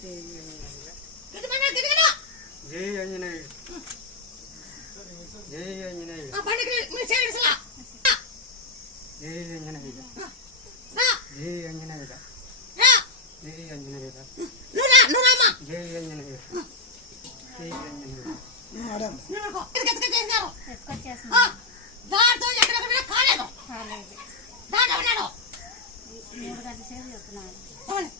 జై ఆంజనేయ జై ఆంజనేయ జై ఆంజనేయ జై జై జై జై దాంతో ఎక్కడెక్కడ కాలేదు దాంట్లో ఉన్నాడు మూడు గంటల సేపు చెప్తున్నాడు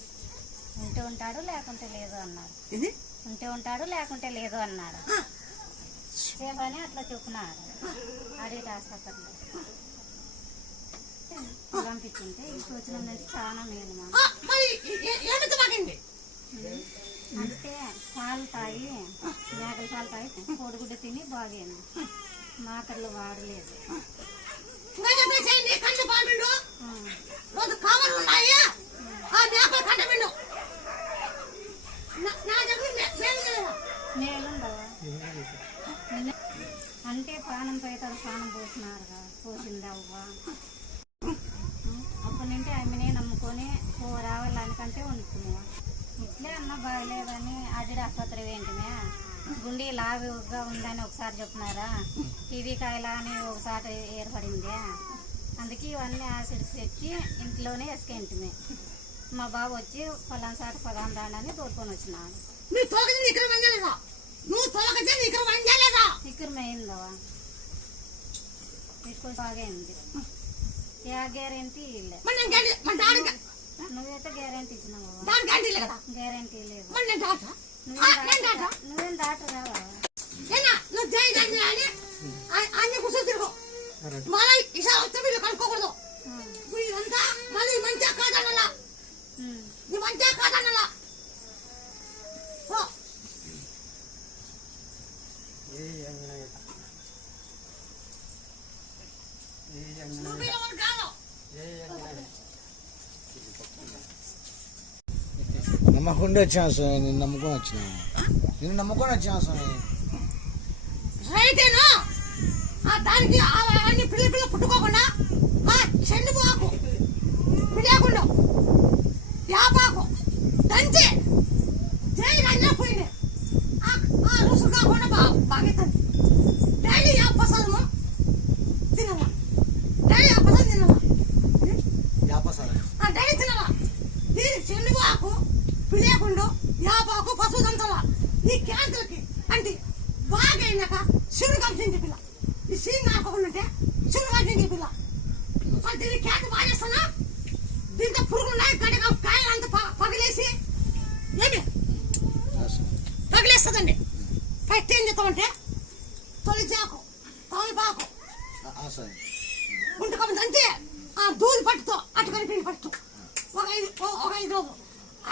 ఉంటే ఉంటాడు లేకుంటే లేదు అన్నాడు. ఇది? ఉంటే ఉంటాడు లేకుంటే లేదు అన్నాడు. సేపు అని అట్లా చెప్పున్నాడు. అడిగి ఆసుపత్రిలో పంపించింటే ఈ సూచన నుంచి చాలా మేలు అంటే పాలు తాగి మేకల పాలు తాగి కోడిగుడ్డ తిని బాగేను. మాకర్లు వాడలేదు. రోజు కావాలి ఉన్నాయి? ఆ మేకలు కంట పిండు నా నా దగ్గర మే- మేలు లేదా మేలుండవా నిన్న- అంటే పానం పోయేతారు పానం పోసినారుగా పోసింది అవ్వ అప్పటి నుండి ఆమెనే నమ్ముకొని ఓ రావాలనికంటే వండుకున్నావా ఇట్లే అన్న బాగలేదని అది ఆసుపత్రి ఏంటిమే? గుండె లావుగా ఉందని ఒకసారి చెప్పినారా టీవీ కాయల అని ఒకసారి ఏర్పడింది? అందుకే ఇవన్నీ ఆసిడ్స్ తెచ్చి ఇంట్లోనే వేసుకేంటిమే. మా బాబు వచ్చి పలానా సారి పదాం రానని తోడుకొని వచ్చినాడు. నీ తోకది ఇక్కడ వంజలేదా? నువ్వు తోకతే ఇక్కడ వంజలేదా? చిక్కురమైందవా పెట్టుకొని బాగైంది యా గ్యారెంటీ ఇల్లే. నువ్వైతే గ్యారెంటీ ఇచ్చినావా గ్యారెంటీ లేదు. నువ్వేం నేను డాక్టర్ తిరుగు. మళ్ళీ వస్తే వీళ్ళు కనుక్కోకూడదు. ఇదంతా మళ్ళీ మంచిగా మంచిగా కాదన్నలా నమ్మకుండా వచ్చా స్వామి నేను నమ్ముకొని వచ్చిన నేను నమ్ముకొని వచ్చా స్వామి రైతేనా దానికి ఆ అన్ని పిల్ల పిల్ల పుట్టుకోకుండా చెండు పోకు పిడియాకుండా యాపాకు దంచి జై రంజా పోయింది ఆ ఆ రుసు కాకుండా దంతలా ఈ క్యాన్సర్కి అంటే బాగా అయినాక శివుడు ఈ సీన్ శివుడు దీంతో కాయలు అంతా పగిలేసి ఏమి? పగిలేస్తుందండి ఫస్ట్ ఏం చేస్తామంటే తొలి చాకు తమలపాకు స్వామి ఉంటుకోమంది అంతే ఆ దూది పట్టుతో అటు కలిపి పట్టు ఒక ఐదు ఓ- ఒక ఐదు రోజులు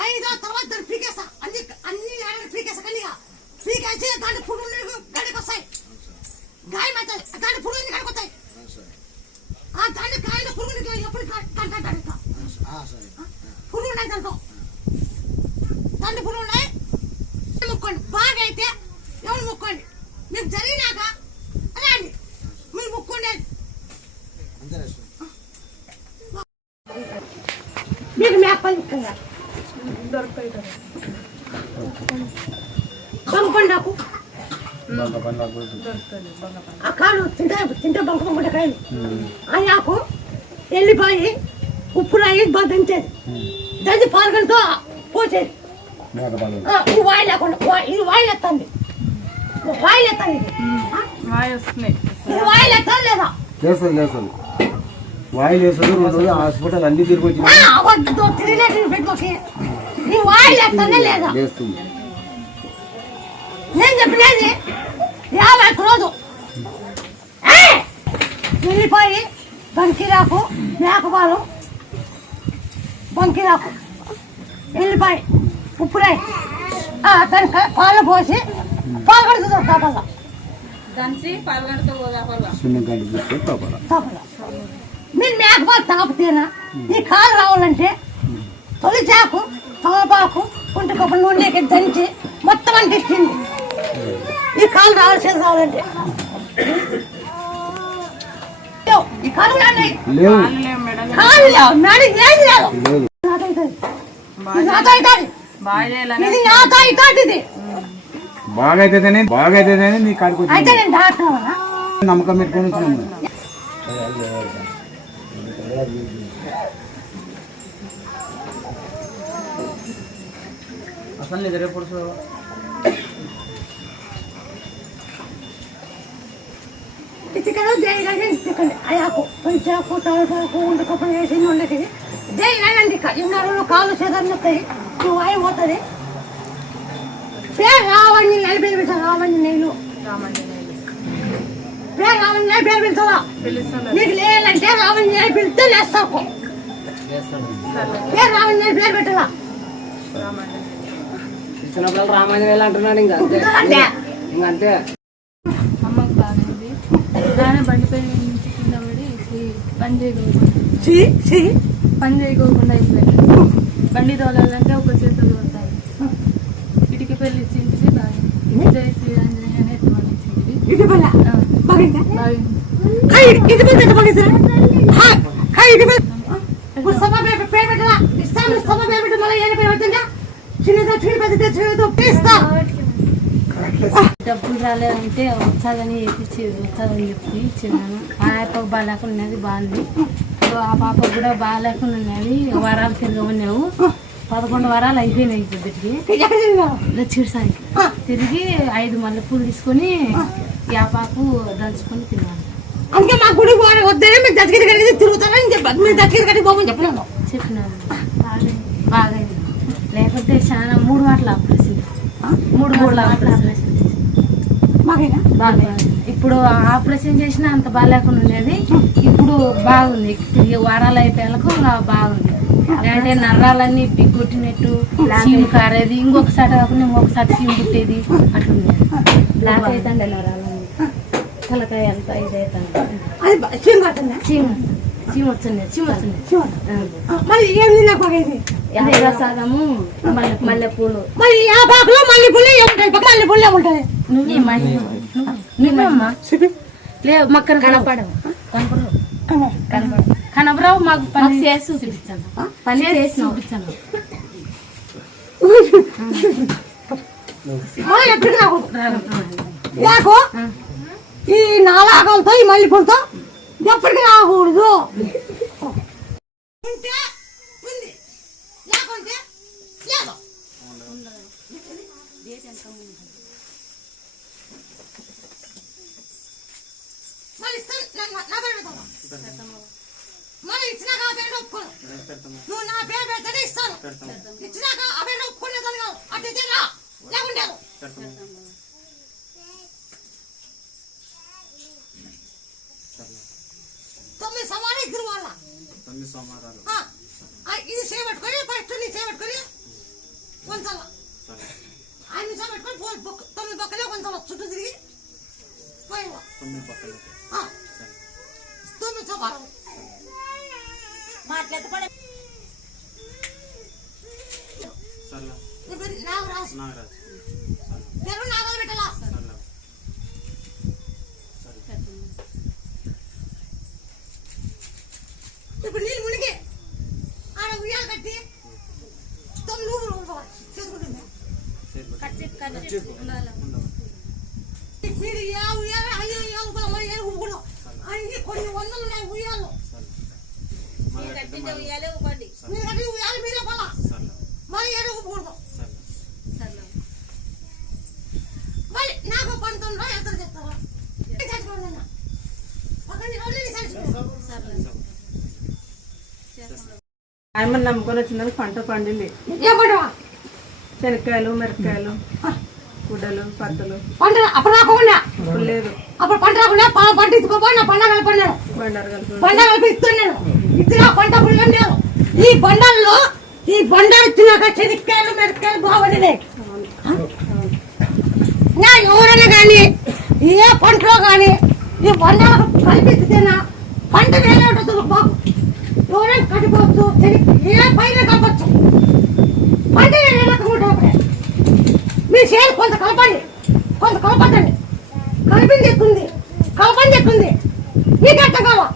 ఐదో తర్వాత దాన్ని పీకేస్తా అన్ని అన్ని ఆడలు పీకేస్తా కన్నీగా పీకేసి దాని పురుగులు గడికి వస్తాయి గాయమవుతాయి దాని పురుగులు గడికి వస్తాయి ఆ దాని కాయల పురుగులు ఎప్పుడు కంటాడు స్వామి పురుగులు ఉన్నాయి దాంట్లో దాంట్లో పురుగులు ఉన్నాయి ముక్కోండి బాగా అయితే ఎవరు ముక్కోండి మీకు జరిగినాక రాండి మీరు ముక్కోండి అంతేనా స్వామి మీకు మేపలు ముఖ్యంగా బంగపండాకు ఆ కాలు తింటే తింటే బంక బంగుంటే కాయలు ఆ ఆకు వెళ్ళిపోయి ఉప్పు రాయి బాగా దంచేది దంచి పాలకలతో పోసేది ఆ, ఇది వాయి లేకుండా వా- ఇది వాయిల్ ఎత్తండి వాయిల్ ఎత్తండి ఇది. ఆ? ఇది వాయిల్ ఎత్తాలి లేదా లేస్తుంది లేస్తుంది వాయిల్ వేస్తుంది రెండు రోజులు హాస్పిటల్ అన్ని తిరిగి వచ్చి ఆ, అవద్దు తిరిగినట్టు పెట్టుకోకి ఈ వాయిల్ ఎత్తండి లేదా లేస్తుంది నేను చెప్పినది యాభై ఒక్క రోజు ఏయ్! వెళ్ళిపోయి బంకిరాకు మేకపాలు బంకిరాకు వెళ్ళిపోయి ఉప్పురాయి దాని క- పాలు పోసి పాలు కడుతుంది తపల దంచి పాల్గొంటూ పోదాపల్లా సున్నం మీరు మేకపాలు తాపితేనా ఈ కాలు రావాలంటే తొలి చాకు తమలపాకు ఒంటికొప్ప నూనెకి దంచి మొత్తం అంటించింది ఈ కాలు రావాల్సింది రావాలంటే ఈ కాలు కాలు లేవు. మేడం ఏది నాతో అవుతుంది. బాగా చేయాలని ఇది నాతో ఇతోటి ఇది. బాగా అవుతుందని బాగా అవుతుందని నీ కాడికి అయితే నేను డాక్టర్ నమ్మకం పెట్టుకొని వచ్చినాము అసలు నిద్ర ఎప్పుడు చూడవా? చికెన్ జైలు చికెన్ అయ్యాకు కొంచెం కూతలకు వండుకోపడి వేసి ఉండేది. జైలు అండి ఇన్నరు కాలు చేతులు నొస్తాయి నువ్వు అయి పోతుంది. పేరు రావణి నెల పేరు పెడతా రావణి నెలలు పేరు పెడతా నీకు లేదంటే రావణి నెల పిలిస్తే లేస్తావు పేరు పేరు పెట్టాలా ఇచ్చినప్పుడు రామాంజనేయులు అంటున్నాడు ఇంకా అంతే ఇంకా అంతే అమ్మకు బాగుంది నాన్న బండిపై నుంచి కింద పడి పని ఛీ. పని చేయకోకుండా అయిపోయింది బండి తోలాలంటే ఒక చేతులు తోలుతాయి ఇటుకి పెళ్ళి ఇచ్చింది బాగా జై శ్రీ ఆంజనేయ అని డబ్బులు రాలేదంటే వచ్చాదని చేపించి వచ్చాదని చెప్పి ఇచ్చినాను ఆ పాప ఉన్నది బాగుంది ఆ పాప కూడా బాగాలేకుండా ఉన్నది వరాలు తిరగమన్నావు. పదకొండు వరాలు అయిపోయినాయి బిడ్డకి లచ్చిడిసానికి తిరిగి ఐదు మల్లెపూలు తీసుకొని యాపాకు దంచుకొని తిన్నాను. అందుకే మా గుడి పోవాలి వద్దనే మీకు దగ్గర కలిగి తిరుగుతారని చెప్పి మీరు దగ్గర కలిగి పోమని చెప్పలేము. చెప్పినాను. బాగా లేకపోతే చాలా మూడు మాటలు ఆపరేషన్. మూడు మాటలు ఆపరేషన్. ఇప్పుడు ఆపరేషన్ చేసిన అంత బాగాలేకుండా ఉండేది. ఇప్పుడు బాగుంది. వారాలు అయిపోయాలకు బాగుంది. అంటే నర్రాలన్నీ బిగ్గొట్టినట్టు చీము కారేది. ఇంకొకసారి కాకుండా ఇంకొకసారి చీము పుట్టేది అట్లుంది. బ్లాక్ అవుతుంది నరాలన్నీ తలకాయ అంతా ఇదైతుంది అది చీమ కట్టిందా చీము. చీము వచ్చింది చీము వచ్చింది మల్లె మల్లెపూలు. మరి ఆ బాకులో మళ్ళీ పుల్లి ఏముంటాయి? మళ్ళీ పుల్లి ఏముంటాయి నువ్వే నువ్వేమ్మా లేవు మాకు కనపడవు. కనపడవు. మాకు పని చేసి చూపించాను పని చేసి చూపించాను లేకు ఈ నాలాగలతో ఈ మళ్ళీ పులతో ఎప్పటికి రాకూడదు. ఉంటే ఉంది. లేకుంటే లేదు. మళ్ళీ ఇస్తాను. మళ్ళీ ఇచ్చినాక ఆ పేరు ఒప్పుకోను. నువ్వు నా పేరు పెడితేనే ఇస్తాను. ఇచ్చినాక ఆ పేరు ఒప్పుకునేదాన్ని కాదు. అట్లయితే రా లేకుంటే తొమ్మిది సమానం ఇద్దరు వాళ్ళ తొమ్మిది సోమవారాలు ఆ, ఆ, ఇది చేపట్టుకొని ఫస్ట్ నీ చేపట్టుకొని కొంచాల ఆయన చేపట్టుకొని పో- బొక్క- తొమ్మిది పక్కలే కొంచాల చుట్టూ తిరిగి పోయేవా తొమ్మిది పక్కలు ఆ, తొమ్మిది సమానం సర్లే ఇప్పుడు నాగరాజు నాగరాజు పేరు నాగాలు మీరు కట్టి ఉయ్యాలి మీరే పోలా. సర్లే మరి ఏడు ఊరుకోకూడదు సర్లే మరి నాకు పంతొమ్మిది రోజులు ఎంత రోజులు నమ్ముకొని వచ్చిందని పంట పండింది శనక్కాయలు మిరపకాయలు గుడ్డలు పత్తులు. పంట అప్పుడు రాకుండా. లేదు. అప్పుడు పంట రాకుండా ప- పంట ఇచ్చుకోపో నా కలిపి బండ కలిపి ఇస్తున్నాను ఇచ్చిన పంట అప్పుడు ఏం ఈ బండల్లో ఈ బండలు ఇచ్చినాక చెనిక్కాయలు మిరపకాయలు బాగుండినాయి నా ఎవరైనా కానీ ఏ పంటలో కానీ ఈ బండాలకు కల్పిస్తేనా పంట వేరే ఉంటుంది బాబు ఎవరైనా కట్టుకోవచ్చు చెని ఏ పైన కలపచ్చు పంట వేరే రకంగా ఉంటుంది మీ చేరు కొంత కలపండి. కొంత కలపండి. కలిపింది ఎక్కుంది కలపంది ఎక్కుంది మీకు అర్థం కావాలి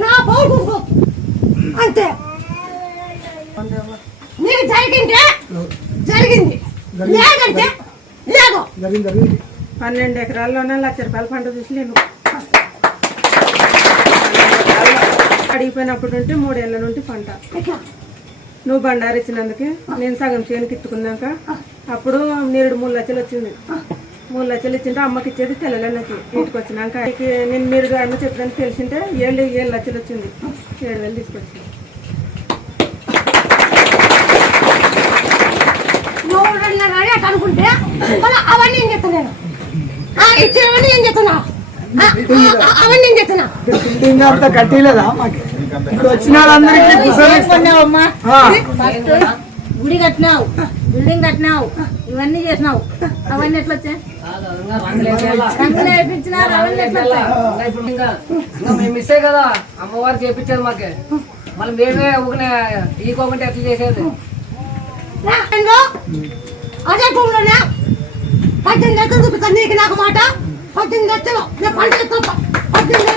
నా అంతే. కొంత జరిగింటే జరిగింది. లేదంటే లేదు. పన్నెండు ఎకరాల్లోనే లక్ష రూపాయల పంట చూసి నేను అడిగిపోయినప్పుడు ఉంటే మూడేళ్ళ నుండి పంట. నువ్వు బండారు ఇచ్చినందుకే నేను సగం చేనుకి ఇట్టుకున్నాక అప్పుడు నీరుడు మూడు లక్షలు వచ్చింది. మూడు లక్షలు ఇచ్చింటే అమ్మకి ఇచ్చేది తెల్లలన్నకి ఇంటికి వచ్చినాక నేను మీరు అన్న చెప్పడానికి తెలిసింటే ఏళ్ళు ఏడు లక్షలు వచ్చింది. ఏడు వేలు తీసుకొచ్చింది అనుకుంటే అవన్నీ ఏం చెప్తాను నేను? ఆ, ఇచ్చేవన్నీ ఏం చెప్తున్నా అవన్నీ ఏం చెప్తున్నా కట్టిలేదా ఇప్పుడు వచ్చిన. గుడి కట్టినావు బిల్డింగ్ కట్టినావు ఇవన్నీ చేసినావు. అవన్నీ ఎట్లా వచ్చాయి? మేము మిస్సే కదా. అమ్మవారు చేపించారు మాకే. మళ్ళీ మేమే ఊరినే ఈకోకుంటే ఎట్లా చేసేది? అదే భూమిలోనే పద్దెనిమిది చూపిస్తాను నీకు నాకు మాట. పద్దెనిమిది నేను పంట పద్దెనిమిది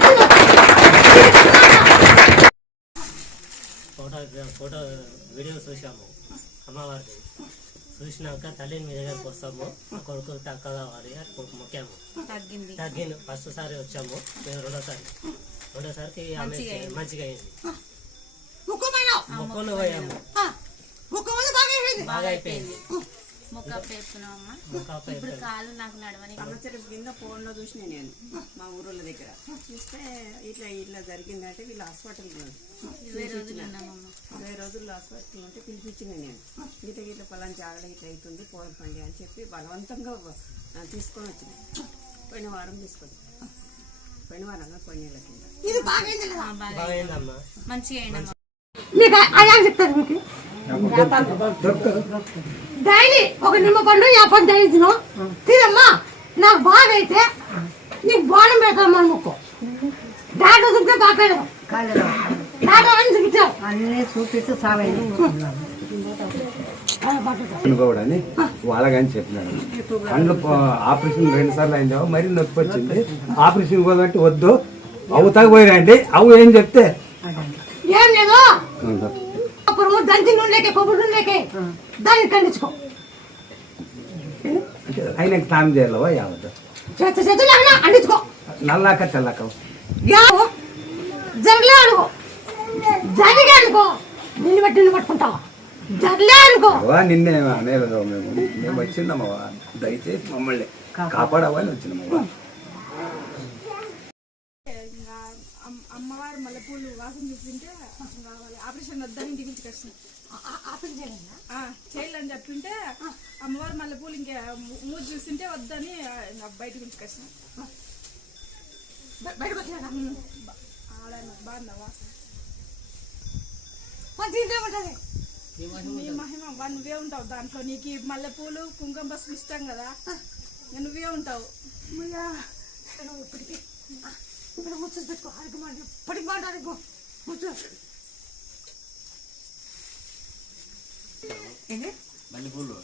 ఫోటో ఫోటో వీడియో చూసాము అమ్మవారిది చూసినాక తల్లిని మీ దగ్గరకు వస్తాము. కొడుకు తక్క కావాలి కొడుకు మొక్కాము. తగ్గింది. తగ్గింది. ఫస్ట్ సారి వచ్చాము. మేము రెండోసారి రెండోసారికి ఆమె మంచిగా అయింది. మొక్కలు పోయాము. బాగా అయిపోయింది. అమ్మ మొక్క ఇప్పుడు కాలు నాకు నడవని సంవత్సరం కింద ఫోన్లో చూసిన నేను మా ఊరోళ్ళ దగ్గర. చూస్తే ఇట్లా ఇట్లా జరిగిందంటే వీళ్ళు హాస్పిటల్ ఇరవై రోజులు ఇరవై రోజుల్లో హాస్పిటల్ ఉంటే పిలిపించిన నేను. గిట గిట్ల పలానా జాగడ ఇట్లా అవుతుంది పోవాలి పండి అని చెప్పి బలవంతంగా తీసుకొని వచ్చిన. పోయిన వారం తీసుకొని పోయిన వారంగా కొన్ని కింద. మంచిగా అయినా మీకు అలా చెప్తారు మీకు? డైలీ ఒక నిమ్మ పండు యాపం డైలీ తినమ్మా నాకు బాగా అయితే నీకు బాణం పెడతాను ముక్కు. డాక్టర్ చూపితే బాగా డాక్టర్ అని చూపించావు అన్నీ చూపిస్తూ సాగండి అనుకోవడని వాళ్ళకని చెప్పినాడు. పో- ఆపరేషన్ రెండు సార్లు అయిందా మరి నొప్పి వచ్చింది. ఆపరేషన్ పోదంటే వద్దు. అవుతాకు పోయిరండి అవు ఏం చెప్తే? ఏం లేదు. అప్పుడు దంచి నూనెకే కొబ్బరి నూనెకే దాన్ని ఖండించుకో ఆయనకి స్నానం చేయాలవా? యావద్దు. చేత చేతులు అన్నా అండించుకో నల్లాక తెల్లక. యావు. జరగలే అనుకో. జరిగే అనుకో. నిన్ను బట్టి నిన్ను పట్టుకుంటావా? జరలే అనుకో. నిన్నే అనేది మేము. మేము వచ్చిందమ్మవా దయచేసి మమ్మల్ని కాపాడవా అని వచ్చినామవ్వా అమ్మవారు మల్లెపూలు వాసన చూస్తుంటే ఆపరేషన్ చేయాలన్నా చేయాలని చెప్తుంటే అమ్మవారు మల్లెపూలు ఇంకా మూజు చూస్తుంటే వద్దని ఇంకా బయటకు పిలిచికొచ్చిన బ- బయటకు వచ్చినా ఆడ బాగుందా వాసన? నీ మహిమ నువ్వే ఉంటావు దాంట్లో. నీకు మల్లెపూలు కుంకుమ పసుపు ఇష్టం కదా. నువ్వే ఉంటావు. ఇప్పటికి ఇప్పుడు ముచ్చు పెట్టుకో అడిగి మాట ఇప్పటికి మాట అడుగు ముచ్చు ఏంటి మల్లెపూలు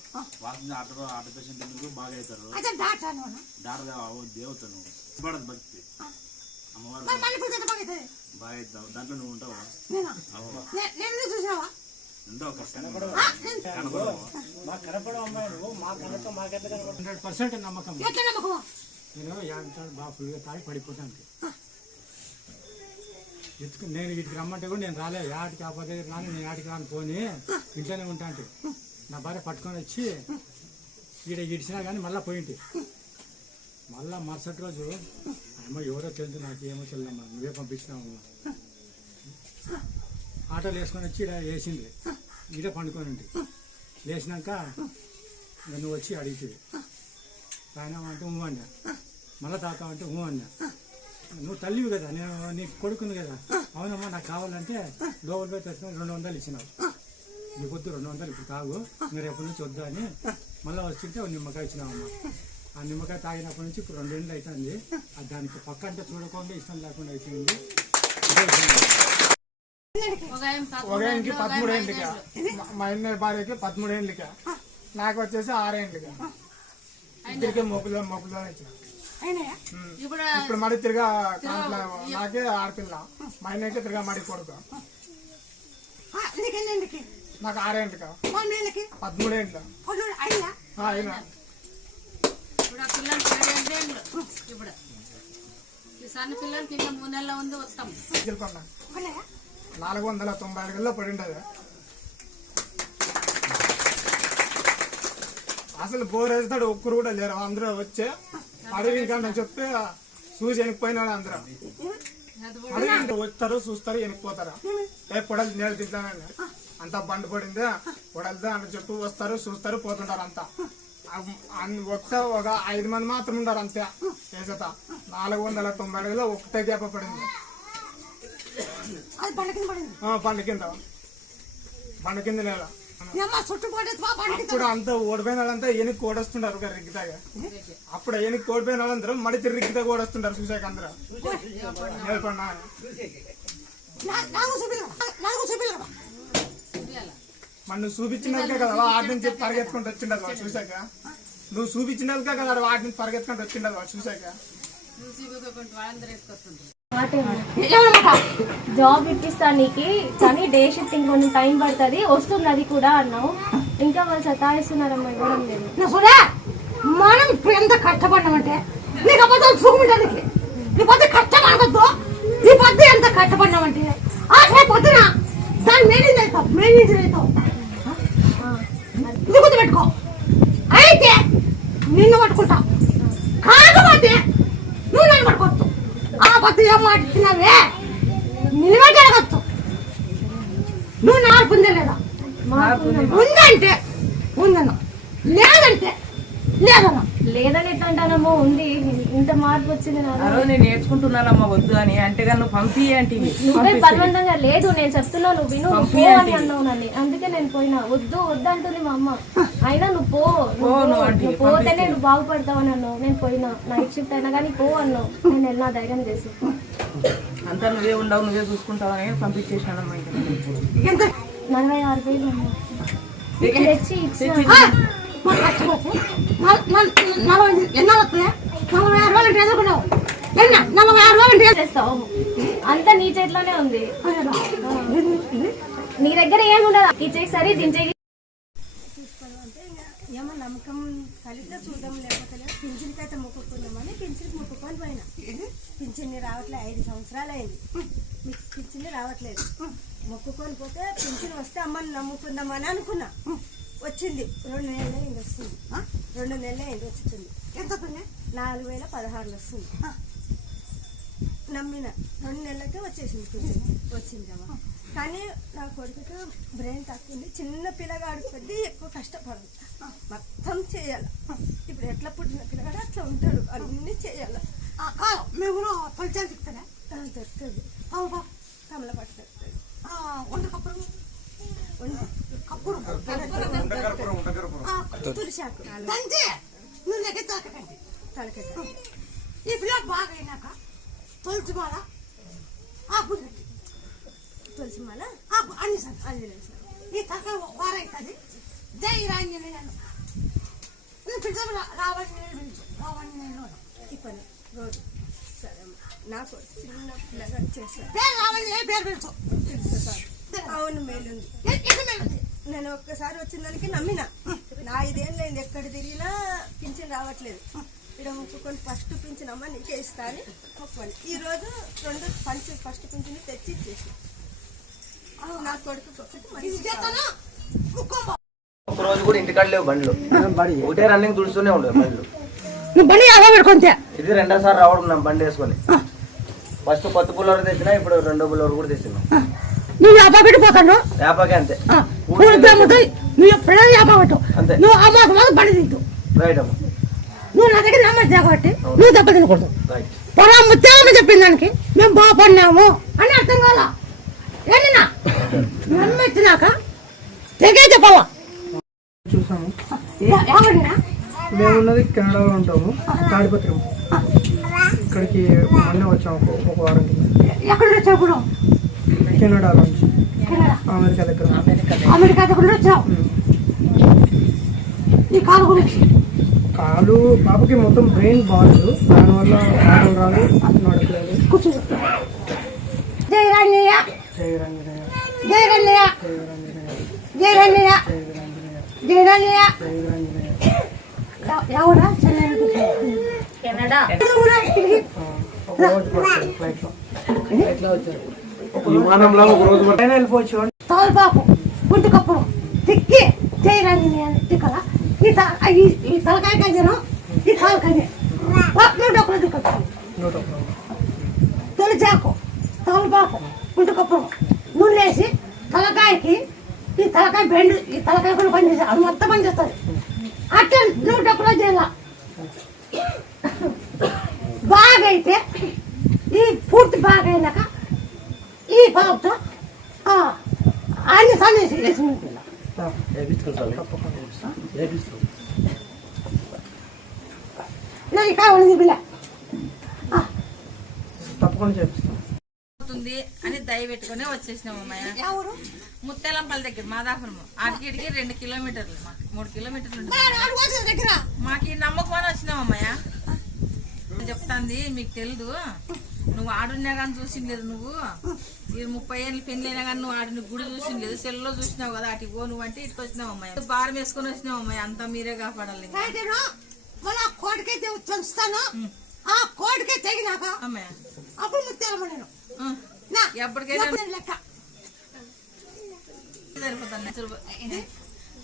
వాసన ఆటో ఆటో పేషెంట్ ఎందుకు? బాగా అవుతారు. దారి దేవత నువ్వు పడదు భక్తి. అమ్మవారు బాగా అవుతావు. దాంట్లో నువ్వు ఉంటావా? నేను- హండ్రెడ్ పర్సెంట్ నమ్మకం. బాగా ఫుల్గా తాగి పడిపోతాను. ఎత్తుకు నేను ఇటు రమ్మంటే కూడా నేను రాలేదు యాటికి ఆపద రాని నేను ఆటికి రాను పోని. ఇంట్లోనే ఉంటాంటి నా భార్య పట్టుకొని వచ్చి ఈడ ఇడిచినా కానీ మళ్ళీ పోయింటి. మళ్ళా మరుసటి రోజు అమ్మ ఎవరో తెలుసు నాకు ఏమో తెలియమ్మా నువ్వే పంపించినావు ఆటోలు వేసుకొని వచ్చి ఈడ వేసింది. ఈడ పండుకొని ఉంటి. లేచినాక నన్ను నువ్వు వచ్చి అడిగితే తాగినామంటే ఊ అన్నా. మళ్ళీ తాగుతామంటే ఊ అన్నా. నువ్వు తల్లివి కదా నేను నీ కొడుకుని కదా. అవునమ్మా నాకు కావాలంటే డోబుల్ పోయి తెచ్చిన రెండు వందలు ఇచ్చినావు. నీ పొద్దు రెండు వందలు ఇప్పుడు తాగు. మీరు ఎప్పటి నుంచి వద్దా అని మళ్ళీ వచ్చింటే ఒక నిమ్మకాయ ఇచ్చినావమ్మా. ఆ నిమ్మకాయ తాగినప్పటి నుంచి ఇప్పుడు రెండేళ్ళు అవుతుంది దానికి పక్క అంటే చూడకుండా ఇష్టం లేకుండా అయిపోయింది. ఒక ఆయన పదమూడు మా అన్న భార్యకి పదమూడు నాకు వచ్చేసి ఆరేళ్ళకి ఇద్దరికి మొక్కులో మొక్కులో ఇచ్చిన. ఇప్పుడు ఇప్పుడు మరి తిరగా నాకే ఆడపిల్ల. మా ఆయనకి తిరగా మరి కొడుకు. నాకు ఆరేంటి పదమూడేంట్ల అయినా? ఇప్పుడు సన్న పిల్లలకి ఇంకా మూడు నెలల ఉంది వస్తాం నాలుగు వందల తొంభై అడుగుల్లో పడి ఉండదు అసలు బోర్ వేస్తాడు ఒక్కరు కూడా లేరు. అందరూ వచ్చి అడవి కంటే చెప్పి చూసి వెనక్కిపోయిన వాళ్ళు అందరూ అడవి కంటే వస్తారు చూస్తారు వెనక్కిపోతారు. ఏ పొడలు నీళ్ళు తింటానని. అంతా బండి పడింది? పొడలదా అని చెప్పి వస్తారు చూస్తారు పోతుంటారు అంతా. ఒకటే ఒక ఐదు మంది మాత్రం ఉంటారు అంతే. వేసేత నాలుగు వందల తొంభై అడుగులో ఒకటే గేప పడింది. పండు కింద. బండి కింద నేల. అప్పుడు అంతా ఓడిపోయిన వాళ్ళంతా ఎనికి ఓడొస్తుంటారు ఒక రిగ్గితాగా? అప్పుడు ఎనికి ఓడిపోయిన వాళ్ళందరూ మడి రిగ్గితాగా ఓడొస్తుంటారు చూసాక అందరూ నేర్పడినా నా- నాకు చూపిల్లరా నాకు చూపిల్లరా మరి నువ్వు చూపించినాకే కదా వాటి నుంచి పరిగెత్తుకుంటూ వచ్చిండదు వాడు చూసాక నువ్వు చూపించినాకే కదా వాడు వాటి నుంచి పరిగెత్తుకుంటూ వచ్చిండదు వాడు చూసాక జాబ్ ఇప్పిస్తా నీకు కానీ డే షిఫ్టింగ్ కొంచెం టైం పడుతుంది వస్తున్నది కూడా అన్నావు. ఇంకా వాళ్ళు సతాయిస్తున్నారమ్మా ఇవ్వడం లేదు. మనం ఇప్పుడు ఎంత కష్టపడినామంటే నీకు అబద్ధాలు నీ పొద్దు కష్టం నీ పొద్దు ఎంత కష్టపడినామంటే ఆ రేపు పొద్దున దాన్ని మేనేజ్ అవుతావు మేనేజ్ అవుతావు గుర్తుపెట్టుకో అయితే నిన్ను పట్టుకుంటా. కాకపోతే పొద్దు ఏం మాట ఇచ్చినావే నిలబెట్టి అడగచ్చు నువ్వు నాకు ఉందా లేదా? ఉందంటే ఉందన్న లేదంటే లేదన్న లేదని ఎట్లా అంటానమ్మో ఉంది. ఇంత మార్పు వచ్చింది నాకు ఆ రోజు నేను నేర్చుకుంటున్నానమ్మా వద్దు అని అంటే కానీ నువ్వు పంపి అంటే నువ్వే బలవంతంగా లేదు నేను చెప్తున్నా నువ్వు విను నువ్వు పో అని అన్నావు నన్ను అందుకే నేను పోయినా వద్దు వద్దు అంటుంది మా అమ్మ అయినా నువ్వు పో నువ్వు పో. నువ్వు పోతేనే నువ్వు బాగుపడతావు అని అన్నావు నేను పోయినా నైట్ షిఫ్ట్ అయినా కానీ పో అన్నావు నేను వెళ్ళినా ధైర్యం చేసి అంతా నువ్వే ఉండవు నువ్వే చూసుకుంటావు అని పంపించేసినానమ్మా ఇంకా నలభై ఆరు వేలు అమ్మా తెచ్చి నల- నలభై ఎన్నో వస్తున్నాయి నలభై ఆరు రోజులు ఎదుర్కొన్నావు ఎన్న నలభై ఆరు రోజులు ఎదుర్కొన్నావు. చేస్తావు అంతా నీ చేతిలోనే ఉంది నీ దగ్గర ఏముండదు ఈ చెయ్యి సరే దీని చెయ్యి ఏమో నమ్మకం కలిగితే చూద్దాం లేకపోతే లేదు పింఛన్కి అయితే మొక్కుకున్నామని పింఛన్కి మొక్కుకొని పోయినా పింఛన్ రావట్లేదు ఐదు సంవత్సరాలు అయింది మీకు పింఛన్ రావట్లేదు మొక్కుకొని పోతే పింఛన్ వస్తే అమ్మని నమ్ముకుందామని అనుకున్నా వచ్చింది. రెండు నెలలు అయింది వస్తుంది. రెండు నెలలు అయింది వస్తుంది. ఎంత నాలుగు వేల పదహారులు వస్తుంది నమ్మిన. రెండు నెలలకే వచ్చేసింది వచ్చిందమ్మా కానీ నా కొడుకుకి బ్రెయిన్ తక్కువ ఉంది చిన్న పిల్లగాడు కొద్దీ ఎక్కువ కష్టపడదు. మొత్తం చేయాలి. ఇప్పుడు ఎట్లా పుట్టిన పిల్లగాడు అట్లా ఉంటాడు. అన్నీ చేయాలి. ఆ, కాదు మేము ఫలితాలు చెప్తారా దొరుకుతుంది. అవును కమల పట్టు దొరుకుతుంది. వంట కప్పుడు నువ్వు లెక్క తాకకండి. తలకెట్ట. ఈ పిల్ల బాగా అయినాక తొలిచి మాల కట్టి తులసి మాల అన్ని సార్ ఆంజనేయ స్వామి. ఈ తక్క వారైతుంది. జై రాంజనేయులు నువ్వు పిలిచి రావాలని పిలిచి. రావాలని ఇప్పుడు రోజు. సరే అమ్మా. నా కొడుకు చిన్న పిల్లగాడు చేస్తాడు పేరు రావాలి ఏ పేరు పిలుచు. తెలుసు సార్. అవును మేలుంది. నేను ఒక్కసారి వచ్చిన దానికి నమ్మిన నా ఐదేళ్ళు అయింది ఎక్కడ తిరిగినా పింఛన్ రావట్లేదు. ఇక్కడ మొక్కుకొని ఫస్ట్ పింఛన్ అమ్మ నీకే ఇస్తా అని మొక్కుకొని ఈ రోజు రెండు పంచి ఫస్ట్ పింఛన్ తెచ్చి ఇచ్చేసి. నా కొడుకు ఒక రోజు కూడా ఇంటికాడ లేవు బండ్లు. ఒకటే రన్నింగ్ తుడుస్తూనే ఉండవు బండ్లు. నువ్వు బండి పెట్టుకుంటే? ఇది రెండోసారి రావడం నా బండి వేసుకొని. ఫస్ట్ కొత్త పుల్లూరు తెచ్చినా ఇప్పుడు రెండో పుల్లూరు కూడా తెచ్చినాం. నువ్వు యాభై అంతే. నువ్వు ఎప్పుడైనా యాభై పెట్టు. అంతే. నువ్వు ఆ మాసం మాత్రం బండి తింటు. రైట్ అమ్మ. నువ్వు నా దగ్గర నమ్మద్దు కాబట్టి నువ్వు దెబ్బ తినకూడదు. రైట్ పొలం ముత్యాలమ్మ చెప్పిన దానికి మేము బాగుపడినాము అని అర్థం కాల? ఏంటినా నమ్మెత్తినాక తెగే చెప్పవా? చూసాము. ఎవరినా మేము ఉన్నది కెనడాలో ఉంటాము. తాడిపత్రం ఇక్కడికి మొన్న వచ్చాము ఒక- వారం ఎక్కడ వచ్చావు కెనడా నుంచి. అమెరికా దగ్గర. అమెరికా దగ్గర వచ్చావు? నీ కాలు గురించి. కాలు పాపకి మొత్తం బ్రెయిన్ బాగుంది దానివల్ల ఆటలు రాదు నడకలేదు కూర్చో జై రంగయ్య. జై జై రంగయ్య. జై జై ఎవరా? కెనడా. విమానంలో ఒక రోజు వెళ్ళిపోవచ్చు తోలుబాకు గుంటుకప్పుడు తిక్కి. జయరాంజనేయ తిక్కల? ఈ త- ఈ- ఈ తలకాయ కంజను ఈ కాలు కంజ నూట ఒకరు దిక్కొచ్చాను తొలిచాకు తోలుబాకు గుంటుకప్పుడు నూనె వేసి తలకాయకి ఈ తలకాయ బెండు ఈ తలకాయ కూడా పని చేసి అది మొత్తం పని చేస్తుంది అట్లా నూట ఒకరు చేయాల బాగా అయితే ఈ పూర్తి బాగా అయినాక ఈ బాబుతో ఆయన సన్నేసి వేసి నేను ఇక్కడ ఉన్నది బిల్ల తప్పకుండా చేపిస్తాం అవుతుంది అని దయ పెట్టుకుని వచ్చేసినాం అమ్మాయ. ఎవరు ముత్యాలంపల్లి దగ్గర మాదాపురం అటుకిడికి రెండు కిలోమీటర్లు మాకు. మూడు కిలోమీటర్లు మాకు ఈ నమ్మకం అని వచ్చినాం అమ్మాయ. చెప్తాంది మీకు తెలుదు. నువ్వు ఆడున్నా కానీ చూసిండలేదు నువ్వు. ఈ ముప్పై ఏళ్ళు పెళ్ళి అయినా కానీ నువ్వు ఆడిన గుడి చూసిండలేదు సెల్లో చూసినావు కదా అటు పో నువ్వు అంటే ఇటుకు వచ్చినావు అమ్మాయి. బారం వేసుకొని వచ్చినావు అమ్మాయి. అంతా మీరే కాపాడాలి నేను మన కోడికే చెంచుతాను ఆ కోడికే తెగినాక అప్పుడు ముత్యాలమ్మ నేను ఎప్పటికైనా లెక్క. సరిపోతుంది? చురుకు.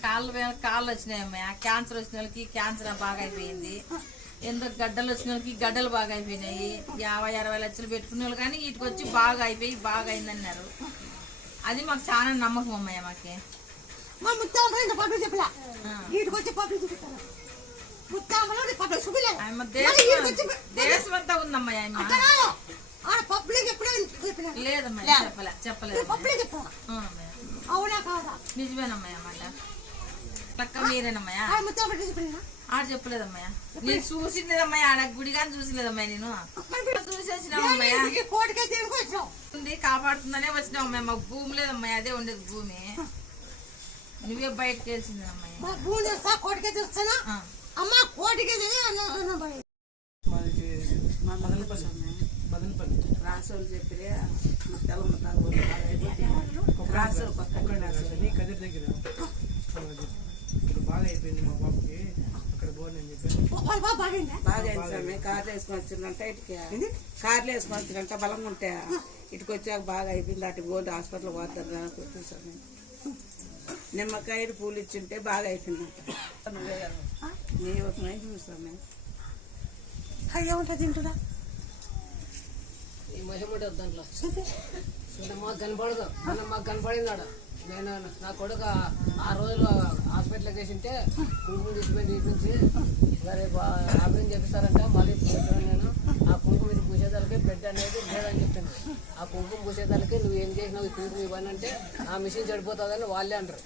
కాళ్ళు కాళ్ళు వచ్చినాయి అమ్మాయి క్యాన్సర్ వచ్చిన వాళ్ళకి క్యాన్సర్ బాగా అయిపోయింది ఎందుకు గడ్డలు వచ్చిన వాళ్ళకి గడ్డలు బాగా అయిపోయినాయి యాభై అరవై లక్షలు పెట్టుకునే వాళ్ళు కానీ వీటికి వచ్చి బాగా అయిపోయి బాగా అయిందన్నారు అది మాకు చాలా నమ్మకం అమ్మాయి మాకి. మా పట్టు చెప్పలే. వీటికి వచ్చి పట్టు చూపిస్తాను. ముత్యాలమ్మలో నీ పట్టు చూపిలే ఆయమ్మ మళ్ళీ దేశం ఈడికి వచ్చి దేశం అంతా ఉందమ్మాయి ఆయమ్మ అట్లా కాదు. ఆడ పబ్లిక్ లేదమ్మాయి చెప్పలే చెప్పలేదు. అవునా కాదా? పక్క మీరేనమ్మాయా ఆ ముత్యాలమ్మ చెప్పిన? ఆడ చెప్పలేదమ్మయ్య నేను చూసిందేదమ్మయ్య ఆడ గుడి కానీ చూసిలేదమ్మయ్య నేను చూసి వచ్చినామమ్మయ్య కోటికే తీరుకు వచ్చినావు? ఉంది కాపాడుతుందనే వచ్చినామమ్మయ్య మాకు భూమి లేదమ్మయ్య అదే ఉండేది భూమి. నువ్వే బయటకు తెలిసిందేనమ్మయ్య మా భూమి కోటికే తెస్తానా అమ్మ కోటికే రాసోలు చెప్పిరే రాసోలు పక్కన రాసోలు. కదిరి దగ్గర. ఇప్పుడు బాగా అయిపోయింది మా బాబుకి. అక్కడ అని చెప్పాను బాగా అయింది? స్వామి కార్లు వేసుకొని వచ్చిందంట ఇటుకి. కార్లు వేసుకొని వచ్చిందంట బలంగా ఉంటే. ఇటుకు వచ్చాక బాగా అయిపోయింది. అటు పోతే హాస్పిటల్ పోతారు చూసాను నిమ్మకాయలు పూలు ఇచ్చింటే బాగా అయిపోయిందంట. ఉంటుంది తింటున్నా. ఈ మహిమటి దాంట్లో. మాకు కనపడదు. మొన్న మాకు కనపడింది ఆడ నేను నా కొడుకు ఆ రోజులు హాస్పిటల్కి వేసింటే కుంకుమ తీసుకుని తీపించి మరి ఆపరేషన్ చేపిస్తారంట. మళ్ళీ పూసాను నేను. ఆ కుంకుమ ఇది పూసేదానికి బెడ్ అనేది లేదని చెప్పింది. ఆ కుంకుమ పూసేదానికి నువ్వు ఏం చేసినావు? ఈ కుంకుమ ఇవ్వని అంటే ఆ మిషన్ చెడిపోతుందని వాళ్ళే అంటారు.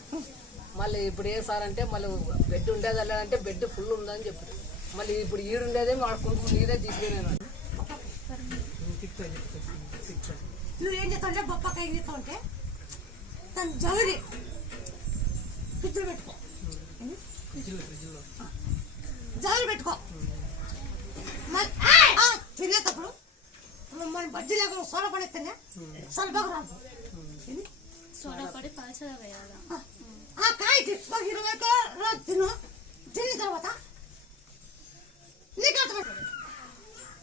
మళ్ళీ ఇప్పుడు ఏ సార్ అంటే మళ్ళీ బెడ్ ఉండేది అంటే బెడ్ ఫుల్ ఉందని చెప్పింది మళ్ళీ ఇప్పుడు ఈడు ఉండేదే మా కుంకుమ నీదే తీసుకునే నువ్వేం చేస్తావు బొప్పకాయ ఏం చేస్తావు అంటే తను జవరి ఫ్రిడ్జ్లో పెట్టుకో. జవరి పెట్టుకో. తినేటప్పుడు మన బజ్జీ లేకుండా సోడ పడేస్తేనే సల్బాగా రాదు? సోడా పడి వేయాలా ఆ కాయ తీసుకో ఇరవై రోజు తిను తిన్న తర్వాత నీకు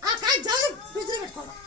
ఆ కాయ జవరి ఫ్రిడ్జ్లో పెట్టుకోవాలి